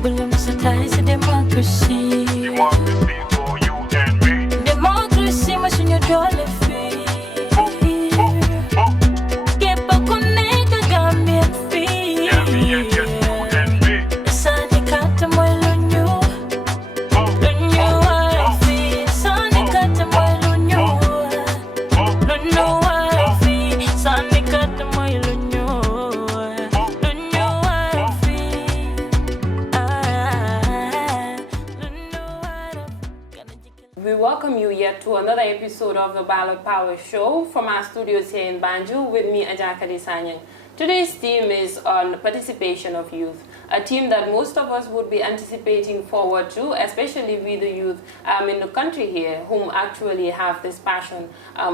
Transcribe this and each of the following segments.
Sensitize democracy. Democracy for you and me. Democracy must in your dollar fee. Get back on the Gambia fee. Gambia, just you and me. Sunny cut my lunyu. Lunyu fee. Sunny cut my lunyu. Lunyu fee. Sunny cut my lunyu. Lunyu fee. We welcome you yet to another episode of the Ballot Power Show from our studios here in Banjul with me, Ajakadi Sanyang. Today's theme is on participation of youth, a theme that most of us would be anticipating forward to, especially with the youth in the country here whom actually have this passion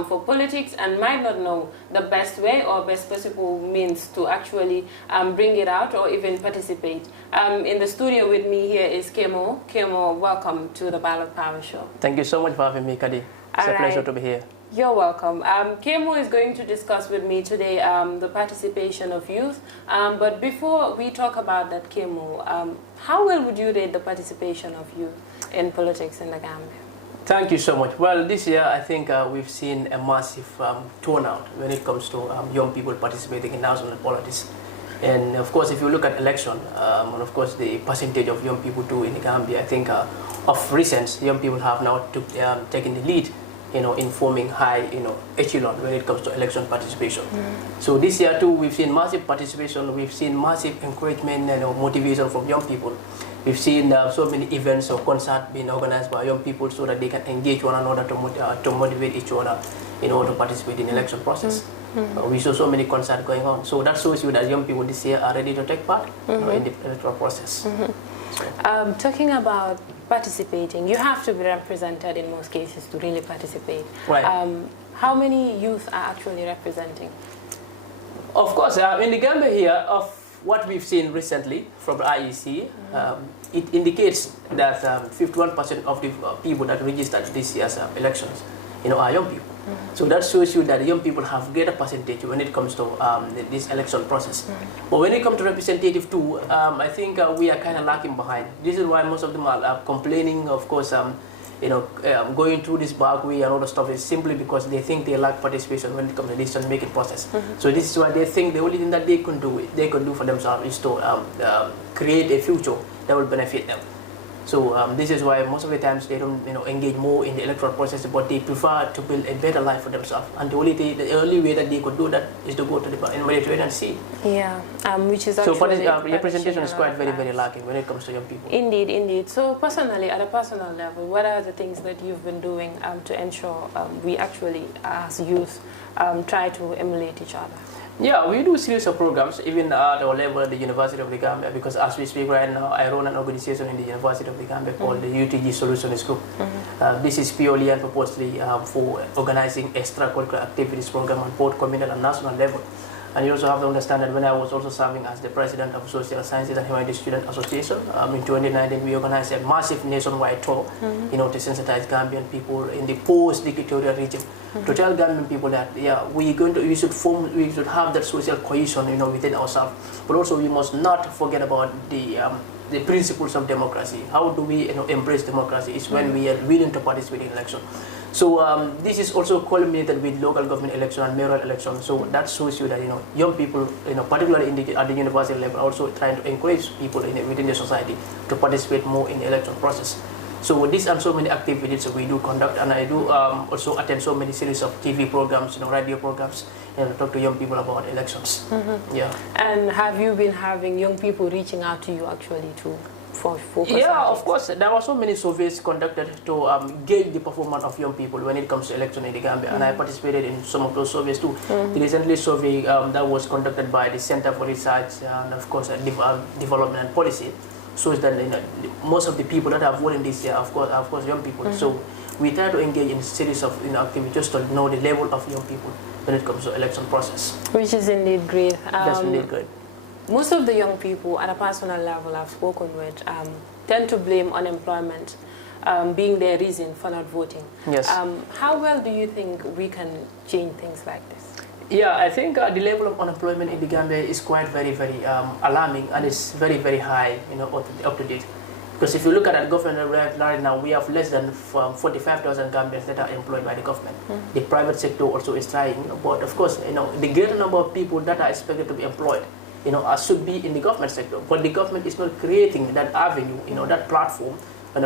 for politics and might not know the best way or best possible means to actually bring it out or even participate. In the studio with me here is Kemo. Kemo, welcome to the Ballot Power Show. Thank you so much for having me, Kadi. It's a pleasure to be here. You're welcome. Kemo is going to discuss with me today the participation of youth. But before we talk about that, Kemo, how well would you rate the participation of youth in politics in the Gambia? Thank you so much. Well, this year I think we've seen a massive turnout when it comes to young people participating in national politics. And of course, if you look at election, and of course the percentage of young people too in the Gambia, I think of recent, young people have now taken the lead, in forming high, echelon when it comes to election participation. So this year too, we've seen massive participation, we've seen massive encouragement and motivation from young people. We've seen so many events or concerts being organized by young people so that they can engage one another to motivate each other in order to participate in the election process. We saw so many concerts going on. So that shows you that young people this year are ready to take part in the electoral process. Talking about participating, you have to be represented in most cases to really participate. Right. How many youth are actually representing? Of course, in the Gambia here, of what we've seen recently from the IEC, it indicates that 51% of the people that registered this year's elections, are young people. So that shows you that young people have greater percentage when it comes to this election process. But when it comes to representative too, I think we are kind of lacking behind. This is why most of them are complaining, of course, going through this back way and all the stuff is simply because they think they lack participation when it comes to the decision-making process. So this is why they think the only thing that they can do for themselves is to create a future that will benefit them. So this is why most of the times they don't engage more in the electoral process, but they prefer to build a better life for themselves. And the only way that they could do that is to go to the wait and see. Yeah, which is actually so representation is quite very lacking when it comes to young people. Indeed, indeed. So personally, at a personal level, what are the things that you've been doing to ensure we actually, as youth, try to emulate each other? Yeah, we do a series of programs, even at our level at the University of the Gambia, because as we speak right now, I run an organization in the University of the Gambia called the UTG Solutions Group. This is purely and purposely for organizing extracurricular activities program on both communal and national level. And you also have to understand that when I was also serving as the president of Social Sciences and Humanities Student Association, in 2019 we organized a massive nationwide tour, to sensitize Gambian people in the post-dictatorial region, to tell Gambian people that we should have that social cohesion, within ourselves, but also we must not forget about the principles of democracy. How do we embrace democracy? Is when we are willing to participate in election. So this is also culminated with local government election and mayoral election. So that shows you that young people, particularly at the university level, also trying to encourage people within the society to participate more in the election process. So these are so many activities that we do conduct, and I do also attend so many series of TV programs, radio programs, to talk to young people about elections. Yeah. And have you been having young people reaching out to you actually to focus? Yeah, of course. There were so many surveys conducted to gauge the performance of young people when it comes to election in the Gambia, and I participated in some of those surveys too. The recently survey that was conducted by the Center for Research and of course Development and Policy shows that most of the people that have voted this year, of course, young people. So we try to engage in a series of activities just to know the level of young people when it comes to election process. Which is indeed great. That's indeed good. Most of the young people at a personal level I've spoken with tend to blame unemployment being their reason for not voting. Yes. How well do you think we can change things like this? Yeah, I think the level of unemployment in the Gambia is quite very alarming, and it's very high, up to date. Because if you look at the government right now, we have less than 45,000 Gambians that are employed by the government. The private sector also is trying, but of course, the greater number of people that are expected to be employed, should be in the government sector. But the government is not creating that avenue, that platform,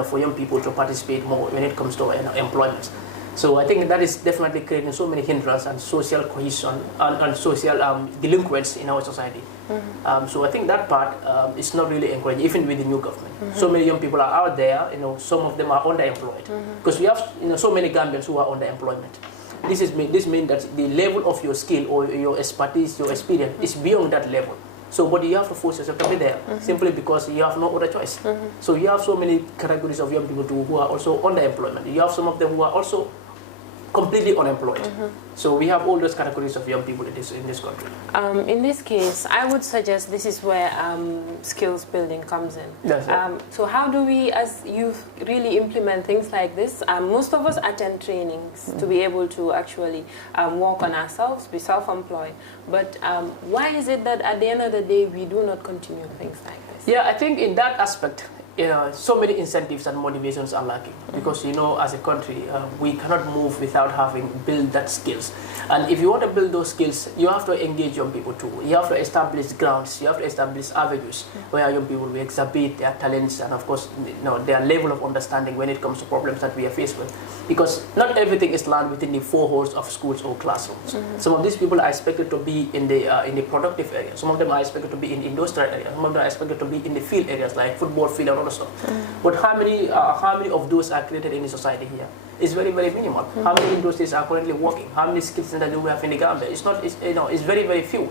for young people to participate more when it comes to employment. So I think that is definitely creating so many hindrances and social cohesion and social delinquents in our society. So I think that part is not really encouraging, even with the new government. So many young people are out there, some of them are underemployed. Because we have so many Gambians who are underemployment. This means that the level of your skill or your expertise, your experience is beyond that level. So, but you have to force yourself to be there, simply because you have no other choice. So you have so many categories of young people too who are also underemployment. You have some of them who are also completely unemployed. So we have all those categories of young people in this country. In this case, I would suggest this is where skills building comes in. That's it. So how do we, as youth, really implement things like this? Most of us attend trainings to be able to actually work on ourselves, be self-employed. But why is it that at the end of the day, we do not continue things like this? Yeah, I think in that aspect, so many incentives and motivations are lacking, because as a country we cannot move without having built that skills. And if you want to build those skills, you have to engage young people too. You have to establish grounds, you have to establish avenues where young people will exhibit their talents and of course their level of understanding when it comes to problems that we are faced with. Because not everything is learned within the four walls of schools or classrooms. Some of these people are expected to be in the productive area. Some of them are expected to be in industrial areas. Some of them are expected to be in the field areas like football field and other stuff. But how many of those are created in the society here? It's very minimal. How many industries are currently working? How many skills that do we have in the Gambia? It's very few.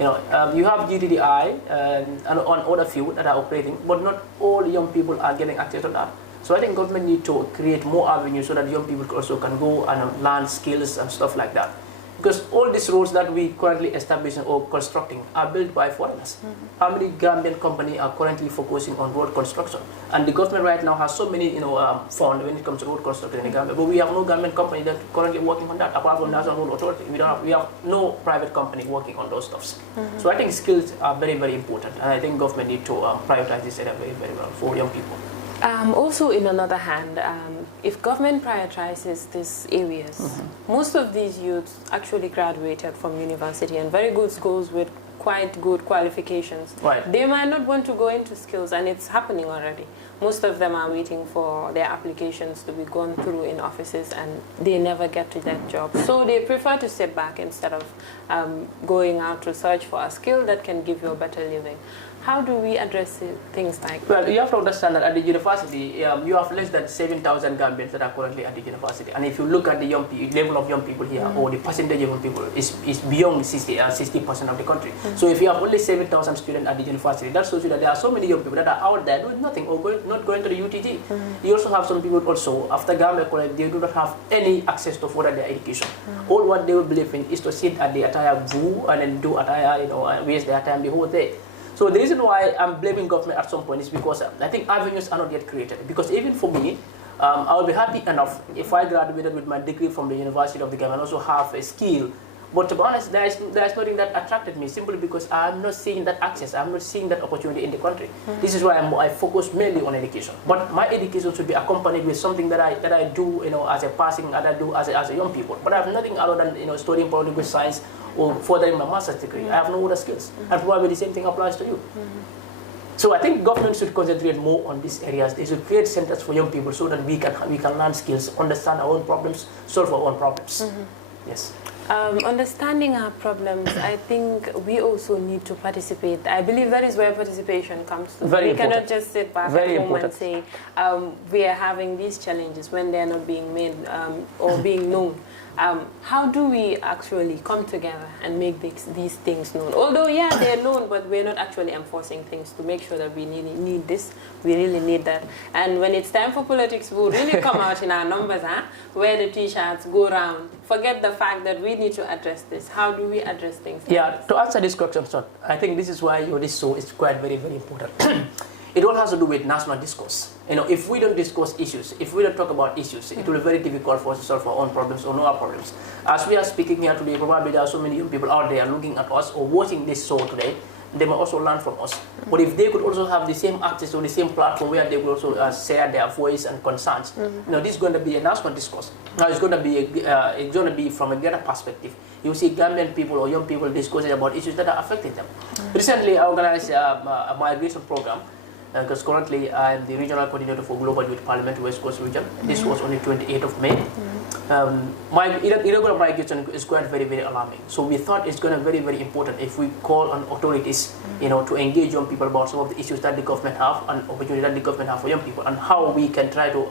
You have g.t.t.i and on other fields that are operating, but not all young people are getting access to that. So I think government need to create more avenues so that young people also can go and learn skills and stuff like that. Because all these roads that we currently establishing or constructing are built by foreigners. How many Gambian companies are currently focusing on road construction? And the government right now has so many funds when it comes to road construction in the Gambia, but we have no Gambian company that currently working on that, apart from National Road Authority. We have no private company working on those stuffs. So I think skills are very important, and I think government need to prioritize this area very well for young people. Also, in another hand, if government prioritizes these areas, most of these youths actually graduated from university and very good schools with quite good qualifications. Right. They might not want to go into skills, and it's happening already. Most of them are waiting for their applications to be gone through in offices, and they never get to that job. So they prefer to sit back instead of going out to search for a skill that can give you a better living. How do we address things like that? Well, you have to understand that at the university, you have less than 7,000 Gambians that are currently at the university. And if you look at the level of young people here, or the percentage of young people, is beyond 60% of the country. So if you have only 7,000 students at the university, that shows you that there are so many young people that are out there doing nothing or not going to the UTG. You also have some people also, after Gambia College, they do not have any access to further their education. All what they will believe in is to sit at the attire boo and then do attire, waste their time the whole day. So the reason why I'm blaming government at some point is because I think avenues are not yet created. Because even for me, I would be happy enough if I graduated with my degree from the University of the Gambia and also have a skill. But to be honest, there's nothing that attracted me, simply because I'm not seeing that access, I'm not seeing that opportunity in the country. This is why I focus mainly on education. But my education should be accompanied with something that I do, as a passing, that I do as a young people. But I have nothing other than studying political science or furthering my master's degree. I have no other skills. And probably the same thing applies to you. So I think government should concentrate more on these areas. They should create centers for young people so that we can learn skills, understand our own problems, solve our own problems. Yes. Understanding our problems, I think we also need to participate. I believe that is where participation comes to. Very we important. cannot just sit back at home and say we are having these challenges when they are not being made or being known. How do we actually come together and make these things known? Although, yeah, they're known, but we're not actually enforcing things to make sure that we really need this, we really need that. And when it's time for politics, we'll really come out in our numbers, where the T-shirts go round. Forget the fact that we need to address this. How do we address things? Yeah, to answer this question, I think this is why this show is quite very important. it all has to do with national discourse. If we don't discuss issues, if we don't talk about issues, it will be very difficult for us to solve our own problems or know our problems. As we are speaking here today, probably there are so many young people out there looking at us or watching this show today. They may also learn from us. But if they could also have the same access or the same platform where they could also share their voice and concerns, this is going to be a national discourse. Now it's going to be from a greater perspective. You see Gambian people or young people discussing about issues that are affecting them. Recently, I organized a migration program because currently I am the regional coordinator for Global Youth Parliament West Coast region. This was on the 28th of May. Irregular migration is quite very, very alarming. So we thought it's going to be very, very important if we call on authorities, to engage young people about some of the issues that the government have and opportunities that the government have for young people and how we can try to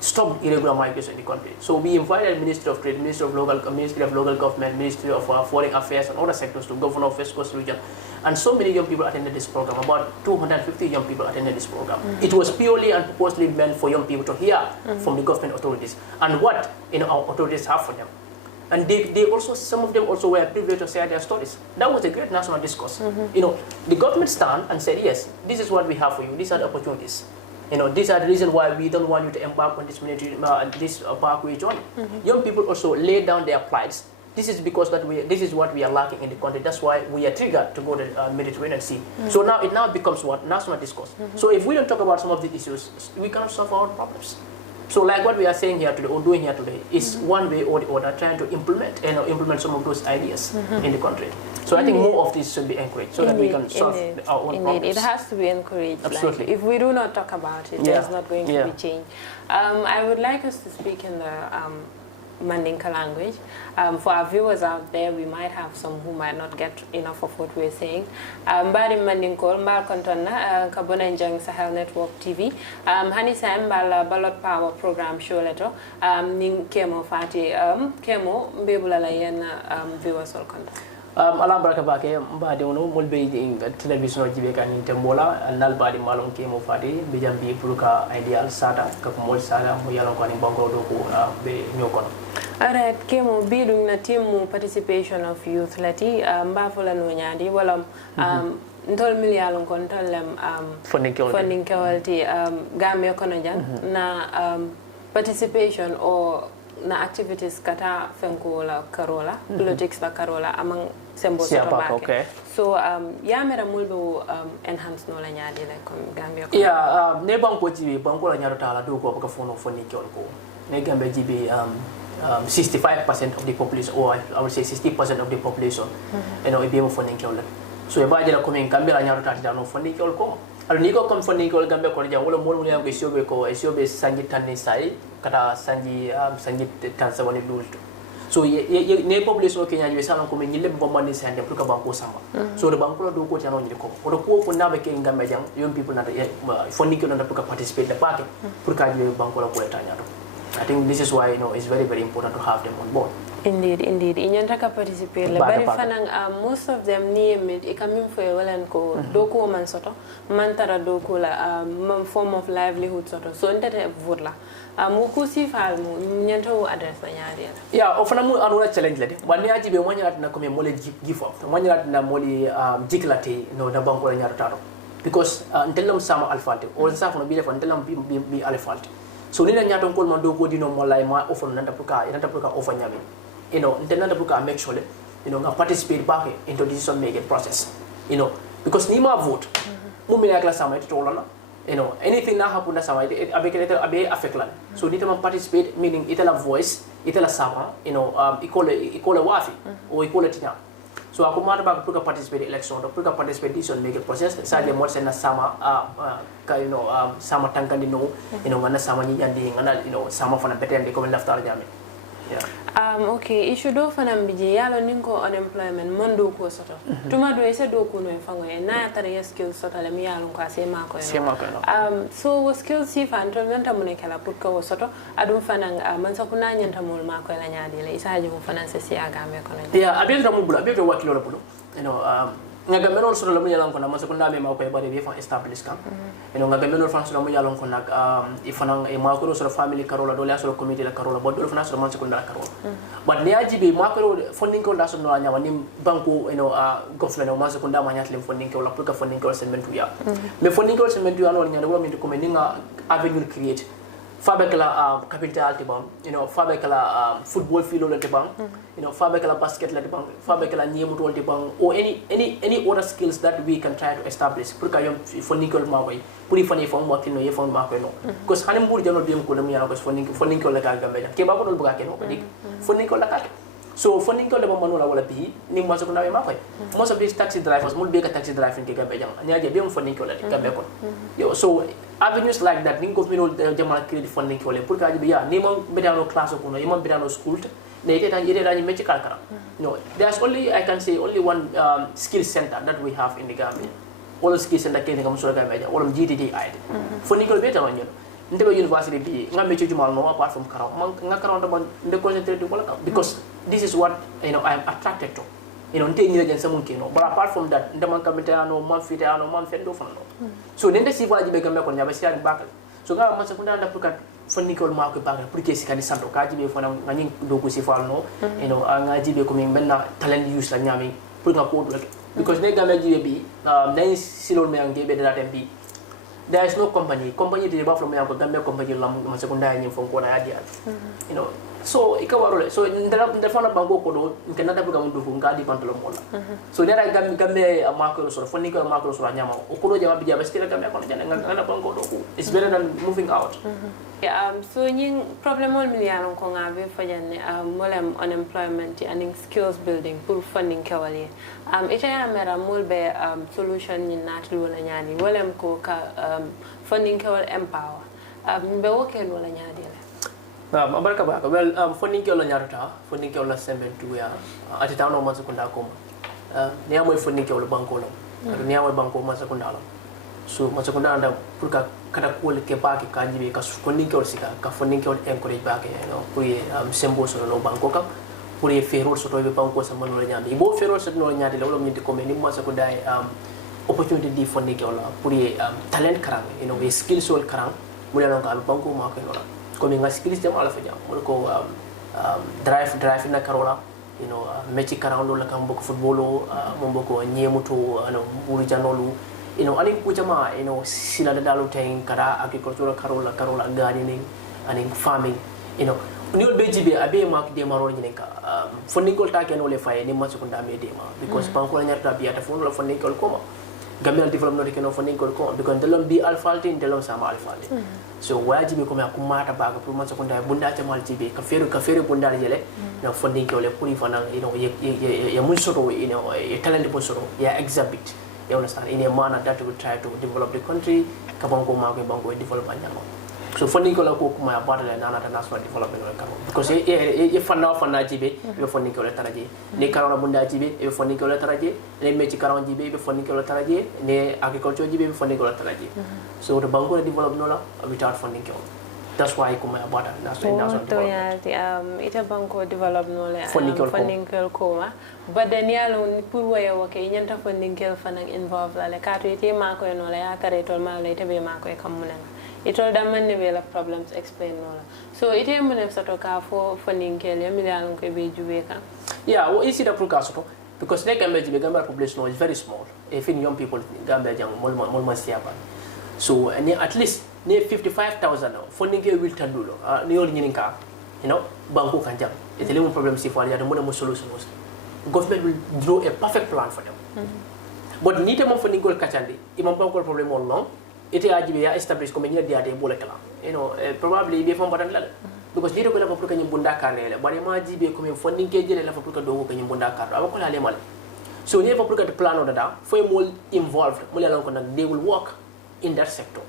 stop irregular migration in the country. So we invited Ministry of Trade, Ministry of Local Government, Ministry of Foreign Affairs and other sectors to Governor of West Coast region. And so many young people attended this program. About 250 young people attended this program. It was purely and purposely meant for young people to hear from the government authorities and what our authorities have for them. And they also, some of them also were privileged to share their stories. That was a great national discourse. The government stand and said, yes, this is what we have for you. These are the opportunities. These are the reasons why we don't want you to embark on this pathway journey. Young people also lay down their plights. This is because this is what we are lacking in the country. That's why we are triggered to go to the Mediterranean Sea. So now it becomes what? National discourse. So if we don't talk about some of these issues, we cannot solve our problems. So like what we are saying here today or doing here today is one way or the other trying to implement some of those ideas in the country. So I think more of this should be encouraged so that we can solve our own problems. It has to be encouraged. Absolutely. Like, if we do not talk about it, there's not going to be change. I would like us to speak in the Mandinka language. For our viewers out there, we might have some who might not get enough of what we're saying. Mbari Mandinko, Mbal Kontona, Kabona Njang Sahel Network TV, Hanisa Mbal Ballot Power Program Show letter, Ning Kemo Fatty, Kemo, Mbebula Layan, viewers all contact. Alam baraka bake mbade wono molbe television jibe kan tembola nal badi malon Kemo Fatty bijambi puruka ideal sada ka mol sada mo yalon ko ni bango do ko be nyokon. Alright, Kemo bidung na team participation of youth lati mbafola no nyandi wala ntol miliyalon kon tolem funding kewalti Gambia kono jang na participation or na activities kata fenko la karola politics la karola among sembo okay. So yamera mulbo enhance no la nyaadi la kon Gambia ko ne banko jibi banko la nyaado tala do ko ka fono fonni ko ne Gambia jibi 65% of the population, or I would say 60% of the population, be mo funding ko. So e baje la ko men Gambia la nyaado tata no funding ko alors ni ko comme funding ko Gambia ko ja wala mo ko siobe sanji tanni sai kata sanji tansa woni lulto. So ne population o Kenya be salon ko men nyille bombandi sande pour ka banko sama. So de banko do ko tiano ni ko ko na be ke Gambia jang young people na funding ko na pour ka participate the party pour ka je banko la ko etanya. I think this is why it's very, very important to have them on board. Indeed. Inyantaka participate. Very fanang most of them name it. Ikamim for walan ko doku man soto. Mantara doku la form of livelihood soto. So ndete vurla. Muku si fal mu nyanto address na nyari. Yeah, ofana mu anula challenge lade. Wani aji be wanya na kome mole give up. Wanya na mole jiklate na banko la nyara taro. Because ntelam sama alfante. Or sa fono bi defon ntelam bi alfante. So nina nyaton kol man do ko dino molay ma ofon nanda puka offer nyami. Nanda puka make sure nga participate back into the decision making process. Because nima vote. Mumi la class sama to lona. Anything na happen na sama abe affect lan. So nita man participate meaning itala voice, itala sama, ikole wafi or ikole tina. So ako mata ba puka participate election, puka participate decision making process. Sa le mo na sama sama tangkandi ngana sama nyandi ngana sama fana betende ko laftar jami. Okay, issue do fana mbiji yalo ninko unemployment mondo ko soto. Tuma do ese do ko no fango e na tare skills soto le mi yalo ko asema ko. So was skills si fan to nyanta mun kala pour ko soto adum fana man sa kuna nyanta mul ma ko la nyaadi le isa haji ko fana se si aga me ko no. Yeah, abel ramu bula abel wakilo la bulo. ngaga menol solo lamu yalan ko na maso kunda me ma ko e bari be fa establish kan ngaga menol fan solo lamu yalan ko nak ifana e ma ko solo family karola dole solo community la karola bo dole fana solo man sekunda la karola but ne ajibe ma ko funding ko da so no nya wani banko government o ma sekunda ma nyatlim funding ko la pour que funding ko sementu ya mais funding ko sementu ya no nya do mi ko me ninga avenue create fabekala capital tibang fabekala football field la tibang fabekala basket la tibang fabekala nyemutol tibang or any other skills that we can try to establish pour ka yom fonikol ma way pour ifani fon mo kino yefon ma ko no because hanim bur jano dem ko lam yana ko fonikol la ga gambe ke ba ko dol buga ken ko dik fonikol la ka so fonikol de mo la wala bi ni mo so ko nawe ma koy mo so bi taxi drivers mo be ka taxi driving ke gambe jang nyaaje be mo fonikol la gambe ko yo so avenues like that ni government jamal create funding ko le pour ka jibe ya ni mo bedano class ko no yimo bedano school ne ite tan ite tan mechi kalkara no there's only I can say only one skill center that we have in the Gambia all skill center ke ngam so Gambia all g.t.t.i funding ko be tan nyon ndebe university bi ngam mechi jumal no apart from karaw nga karaw to nde concentrate ko la because this is what I am attracted to nte ni jen samun keno but apart from that ndama kamita no man fita no man fendo fano so nende sifa jibe gambe ko nyaba sian bakal so ga man sakunda nda pukat fonni ko ma ko bakal pour que sikadi santo ka jibe fona ngani do ko sifal no nga jibe ko min benna talent use la nyami pour nga ko do because ne gambe jibe bi nay silol me angebe de la tembi there is no company de ba from me ko gambe company lam man sakunda nyi fon ko na adia so ikawarole so ndala fana bango ko do nkena da buga mundu ngadi pantalo mola so dera gambe amako so fonni ko amako so nyama o ko do jama bijaba stila gambe ko jana ngana bango do it's better than moving out so nyin problem ol million ko ngabe fajanne molem unemployment and skills building pour funding kawali ita ya mera molbe solution ni natul wala nyani wolem ko ka funding kawal empower be woken wala nyadi abarka ba well funding ko la nyarata funding ko la sementu ya atita no masu kunda ko ne amoy funding ko la banko la ne amoy banko masu kunda la so masu kunda anda pour ka kada ko le ke ba ke kanjibe ka funding ko sika ka funding ko encourage ba ke pour ye sembo so no banko ka pour ye ferro so to be banko sa mano la nyandi bo ferro so no nyandi la wala nyindi ko me ni masu kunda opportunity di funding ko la pour ye talent karang ye skill so karang mo la ka banko ma ko no komi nga skills jam ala fanya ko drive na karola mechi karaundo la kam boko footballo mo boko nyemuto buru janolu ani ko jama sila da dalu ten kara agriculture karola gardening and farming niol bejibe abe mak de marol ni ka fondingol ta ken ole faye ni ma ko ndame de ma because banko la nyata biata fondo la fondingol koma Gambian development ke no funding ko because delom bi alfalti delom sama alfalti so wajibi ko ma kumata baga pour man sekonda bunda tamal jibe ka fere bunda jele no funding ko le pour ifana ye mun soto ye talent bo soto ya exhibit you understand in a manner that will try to develop the country ka banko ma ko banko develop anyama so funding ko la ko kuma ba dale na national development ko kamo because ye fana jibe be funding ko le taraje ne karona bunda jibe be funding ko le taraje ne mechi karon jibe be funding ko le taraje ne agriculture jibe be funding ko le taraje so the banko develop no la without funding ko that's why kuma ba dale national development ita banko develop no le funding ko ma but then yalo pour waye wake nyanta funding ko fana involve la ka to ite ma ko no la ya kare to ma la ite be ma ko kamuna itol daman ne la problems explain no la so ite mun sato ka fo funding kele million ko be jube ka yeah what is it approach aso because they Gambia jibe Gambia population is very small if in young people Gambia jang mol siaba so and at least ne 55000 funding ke will tandulo ni yol nyininka banko kan jam itele mun problem si fo ya mo solution government will draw a perfect plan for them but ni te mo funding ko kachandi imam banko problem on long ite ajibe ya establish ko menya diate bole kala probably be fam badan la because jere ko la pour que nyim bunda karele bari ma jibe ko men funding ke jere la pour que dogo ko nyim bunda kar aba ko la le mal so ne pour que plan on da foi mol involved mo la ko nak they will work in that sector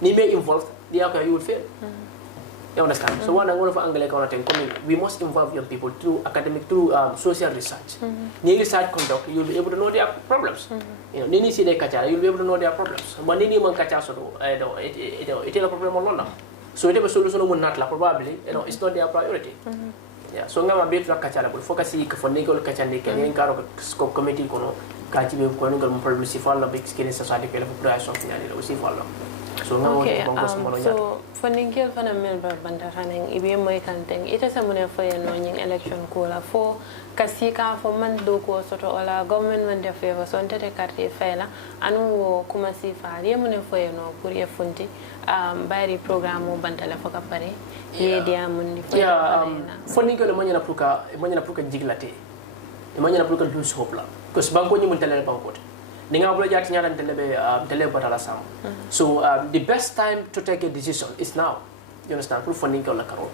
ni be involved dia ko you will fail you understand so one ngolo fa anglais ko na ten comme we must involve young people through academic through social research ni research conduct you'll be able to know their problems ni see they kacha you'll be able to know their problems but ni man kacha so it is a problem on lona so it is a solution mo not la probably it's not their priority yeah so ngama be to kacha la focus yi ko fonding ko kacha ni ken karo scope committee ko no kaji be ko ngal mo problem si falla be skene society ke la population finali la aussi falla so okay so funding fana member banda fanen ibe moy kanteng ita samune faye no nyin election ko la fo kasika fo man do ko soto ola government man de favor so tete carte fayla anu wo kuma si faal yemune faye no pour e funti bayri programme o banta la foka pare yedia mun ni faye funding ko le manyana puka jiglate e manyana puka lose hope la because banko nyi mun tele banko ninga bula jati nyara tele batala sam so the best time to take a decision is now, you understand, pour funding ko la karo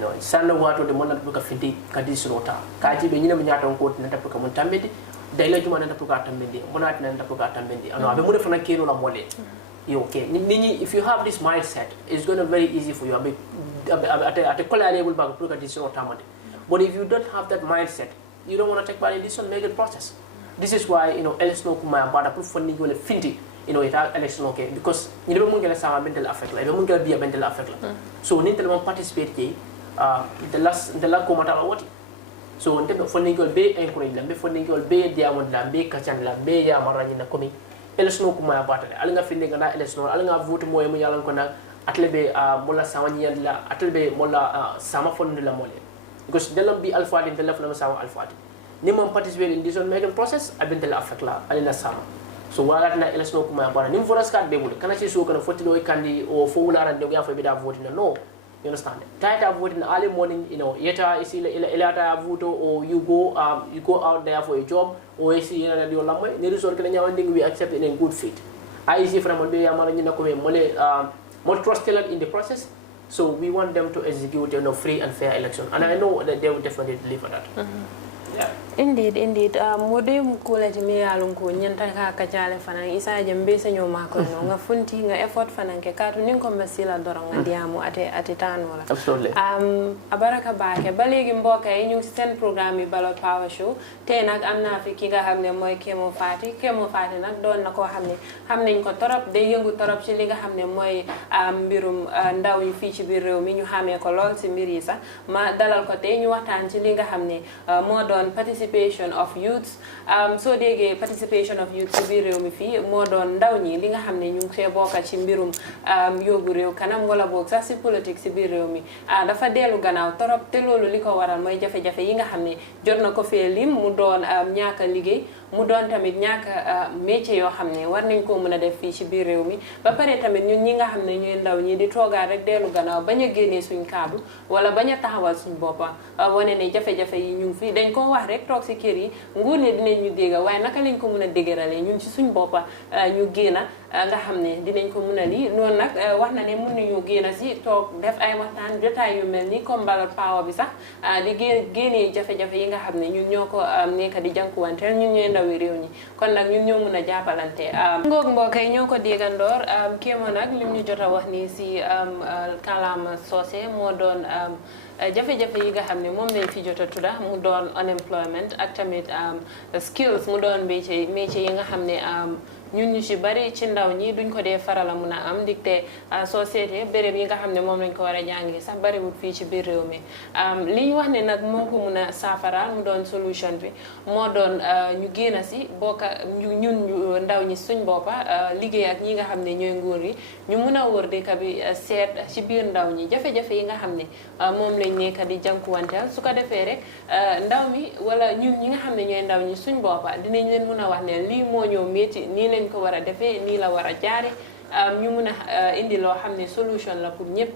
no sanna wato de monna buka findi kadi surota kaji be nyina nyata on ko nata buka mun tambedi dayla juma nata buka tambedi monat nata buka tambedi ano abe mu def na keno la mole you okay nini if you have this mindset it's going to very easy for you at a color level back buka decision otamade but if you don't have that mindset you don't want to take part in this on make it process. This is why, you know, election kuma bada pour funding wala finti, you know, ita election okay because ni be mun gela sama mental affect la be mun gela biya mental affect la so ni tele mon participate ki the last kuma ta wati so nte be funding ko be encourage la be funding ko be diamond la be kachan la be ya marani na komi election kuma bada ala nga finde nga election ala nga vote moy mu yalan ko na atle be mola sama nyal la atle be mola sama fond la mole because delam bi alpha din telefon sama alpha ni mon participate in decision making process abintel affect la alina sama so wala na election kuma bana nim foras card be bul kana ci so kana foti lo kandi o fo wala ran de ya fo be da vote no you understand tight vote in early morning, you know, yeta isi elata voto or you go out there for a job or isi na dio lamay ni resort kala nyawanding we accept in good faith I see from be amara nyina ko mole more trusted in the process. So we want them to execute, you know, free and fair election, and I know that they will definitely deliver that. Yeah. Indeed. Mode mukula jimi alunko nyanta ka kajale fana isa jambe senyo mako no nga funti nga effort fana ke katu nin ko basila dorong nga diamu ate tanu la. Absolutely. Abaraka baake balegi mboka yi ñu sen programme Ballot Power Show té nak amna fi ki nga xamné moy Kemo Fatty nak doon na ko xamné ko torop day yëngu torop ci li nga xamné moy mbirum ndaw yi fi ci biir réew mi ñu xamé ko lool ci mbir yi sax ma dalal ko té ñu waxtaan ci li nga xamné mo doon participation of youths so déggee participation of youth ci biir réew mi fii moo doon ndaw ñi li nga xam ne ñu ngi see bokka ci mbirum yóbbu réew kanam wala boog sax ci politique ci biir réew mi dafa dellu gannaaw torop te loolu li ko waral mooy jafe-jafe yi nga xam ne jot na ko fee lim mu doon ñàkk a liggéey mu doon tamit ñàkk métier yoo xam ne war nañ koo mën a def fii ci biir réew mi ba pare tamit ñun ñi nga xam ne ñooy ndaw ñi di toogaat rek dellu gannaaw bañ a génnee suñ kaddu wala bañ a taxawal suñ boppa wane ne jafe-jafe yi ñu ngi fi dañ ko wax rek toog ci kër yi nguur ne dinañ ñu dégga waaye naka lañ ko mën a dégërale ñun ci suñ boppa ñu génna nga xam ne dinañ ko mën a lii noonu nag wax na ne mën nañu génna ci toog def ay waxtaan jotaay yu mel ni comme Ballot Power bi sax di génnee jafe-jafe yi nga xam ne ñun ñoo ko nekk di jànkuwanteel ñun ñooy ndawi réew ñi kon nag ñun ñoo mën a jàppalante ngoog mbokk yi ñoo ko déggandoor Kemo nag lim ñu jot a wax ni ci kàllaama soose moo doon jafe-jafe yi nga xam ne moom lañ fi jot a tudda mu doon unemployment ak tamit skills mu doon métier yi nga xam ne ñun ñu ci bari ci ndaw ñi duñ ko dee faral a mun a am ndigte soo seetee béréb yi nga xam ne moom lañ ko war a jàngi sax bariwul fii ci biir réew mi li ñu wax ne nag moo ko mun a saafaraal mu doon solution bi moo doon ñu génn si bokka ñun ndaw ñi suñ boppa liggéey ak ñi nga xam ne ñooy nguur yi ñu mun a wër dëkk bi seet ci biir ndaw ñi jafe-jafe yi nga xam ne moom lañ nekk di jànkuwanteel su ko defee rek ndaw mi wala ñun ñi nga xam ne ñooy ndaw ñi suñ boppa dinañ leen mun a wax ne lii moo ñëw métti nii lañ ko war a defee nii la war a jaare ñu mun a indi loo xam ne solution la pour ñëpp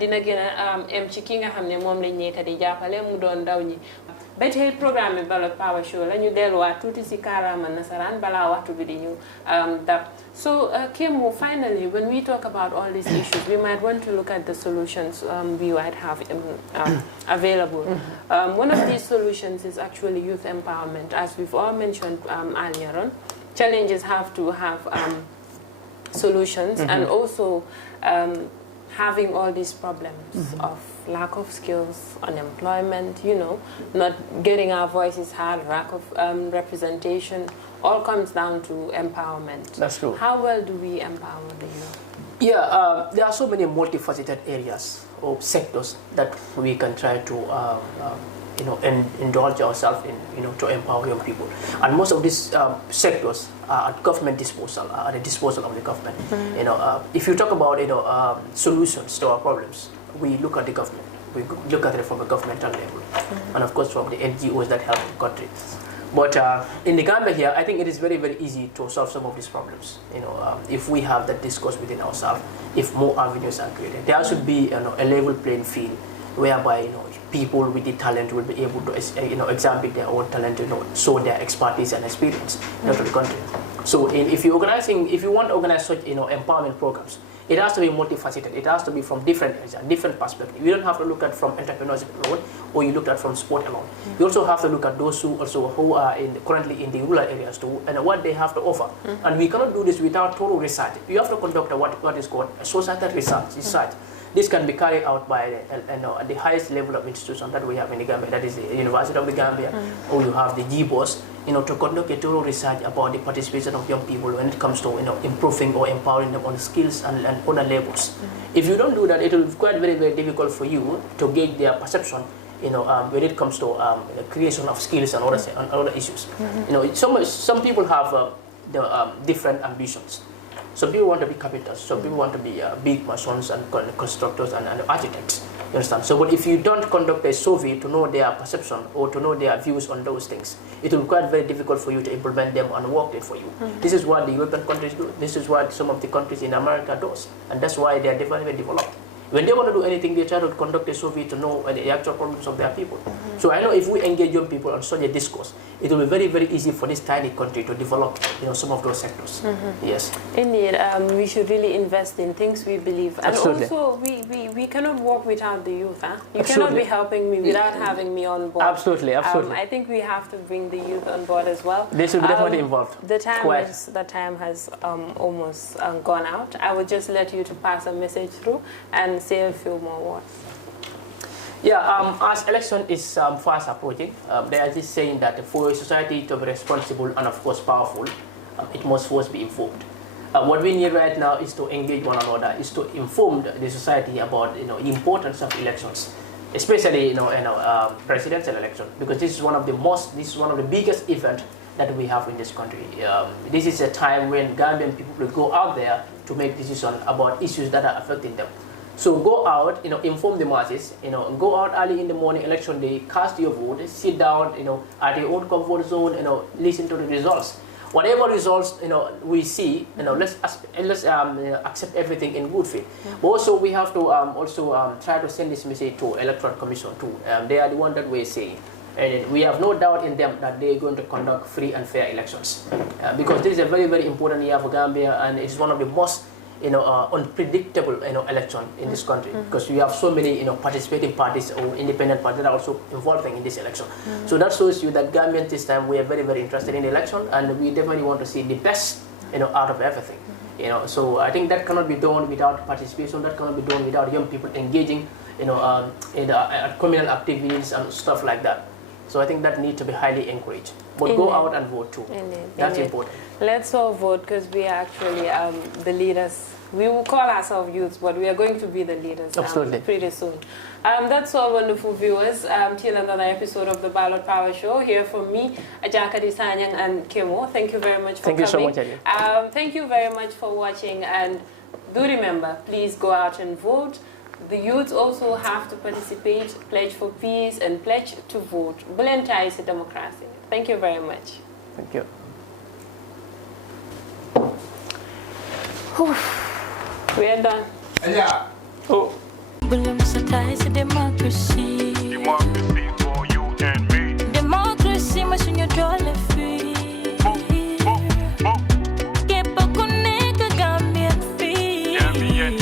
dina gën a am ci ki nga xam ne moom lañ nekk di jàppale mu doon ndaw ñi ba tey programme Ballot Power Show la ñu delluwaat tuuti si kaalaama nasaraan balaa waxtu bi di ñu dab so Kemo, finally when we talk about all these issues we might want to look at the solutions we might have available. One of these solutions is actually youth empowerment, as we've all mentioned earlier on. Challenges have to have solutions, and also having all these problems of lack of skills, unemployment, you know, not getting our voices heard, lack of representation, all comes down to empowerment. That's true. How well do we empower the youth? Yeah, there are so many multifaceted areas or sectors that we can try to indulge ourselves in, to empower young people. And most of these sectors are at government disposal, are at the disposal of the government. If you talk about, solutions to our problems, we look at the government. We look at it from a governmental level, and of course from the NGOs that help the country. But in the Gambia here, I think it is very, very easy to solve some of these problems. If we have that discourse within ourselves, if more avenues are created, there should be a level playing field whereby people with the talent will be able to examine their own talent, show their expertise and experience to the country. So if you want to organize such empowerment programs, it has to be multifaceted. It has to be from different areas, different perspectives. You don't have to look at from entrepreneurship alone, or you look at from sport alone. You also have to look at those who are currently in the rural areas too, and what they have to offer. And we cannot do this without total research. You have to conduct what is called societal research. This can be carried out by the highest level of institution that we have in the Gambia, that is the University of the Gambia, or you have the GBOS, to conduct a thorough research about the participation of young people when it comes to improving or empowering them on skills and other levels. If you don't do that, it will be quite very, very difficult for you to gauge their perception when it comes to the creation of skills and other issues. Some people have different ambitions. Some people want to be carpenters, some people want to be big masons and constructors and architects. You understand? So, but if you don't conduct a survey to know their perception or to know their views on those things, it will be quite very difficult for you to implement them and work it for you. This is what the European countries do. This is what some of the countries in America does, and that's why they are very developed. When they want to do anything, they try to conduct a survey to know the actual problems of their people. So I know if we engage young people on such a discourse, it will be very, very easy for this tiny country to develop, some of those sectors. Yes. Indeed, we should really invest in things we believe. And Absolutely. also, we cannot work without the youth. Huh? You Absolutely. cannot be helping me without having me on board. Absolutely. I think we have to bring the youth on board as well. They should be definitely involved. The time has almost gone out. I would just let you to pass a message through and say a few more words. Yeah, as election is fast approaching, they are just saying that for a society to be responsible and of course powerful, it must first be informed. What we need right now is to engage one another, is to inform the society about the importance of elections, especially presidential election, because this is one of the biggest events that we have in this country. This is a time when Gambian people will go out there to make decisions about issues that are affecting them. So go out, inform the masses, go out early in the morning, election day, cast your vote, sit down, at your own comfort zone, listen to the results. Whatever results, we see, let's accept everything in good faith. But also we have to try to send this message to Electoral Commission too. They are the one that we're saying. And we have no doubt in them that they're going to conduct free and fair elections. Because this is a very, very important year for Gambia, and it's one of the most unpredictable election in this country, because we have so many participating parties or independent parties that are also involving in this election. So that shows you that Gambians this time we are very, very interested in the election, and we definitely want to see the best out of everything. So I think that cannot be done without participation. That cannot be done without young people engaging in communal activities and stuff like that. So I think that needs to be highly encouraged. But go out and vote too. That's important. Let's all vote, because we are actually the leaders. We will call ourselves youths, but we are going to be the leaders pretty soon. That's all, wonderful viewers. Till another episode of the Ballot Power Show. Here from me, g.t.t.i and Kemo. Thank you very much for coming. Thank you so much, thank you very much for watching. And do remember, please go out and vote. The youths also have to participate, pledge for peace, and pledge to vote. Volunteer democracy. Thank you very much. Thank you. We are done. Yeah. Will sensitize democracy. Democracy for you and me. Democracy must in your dollar free. Keep a connect Gambian free. Gambian,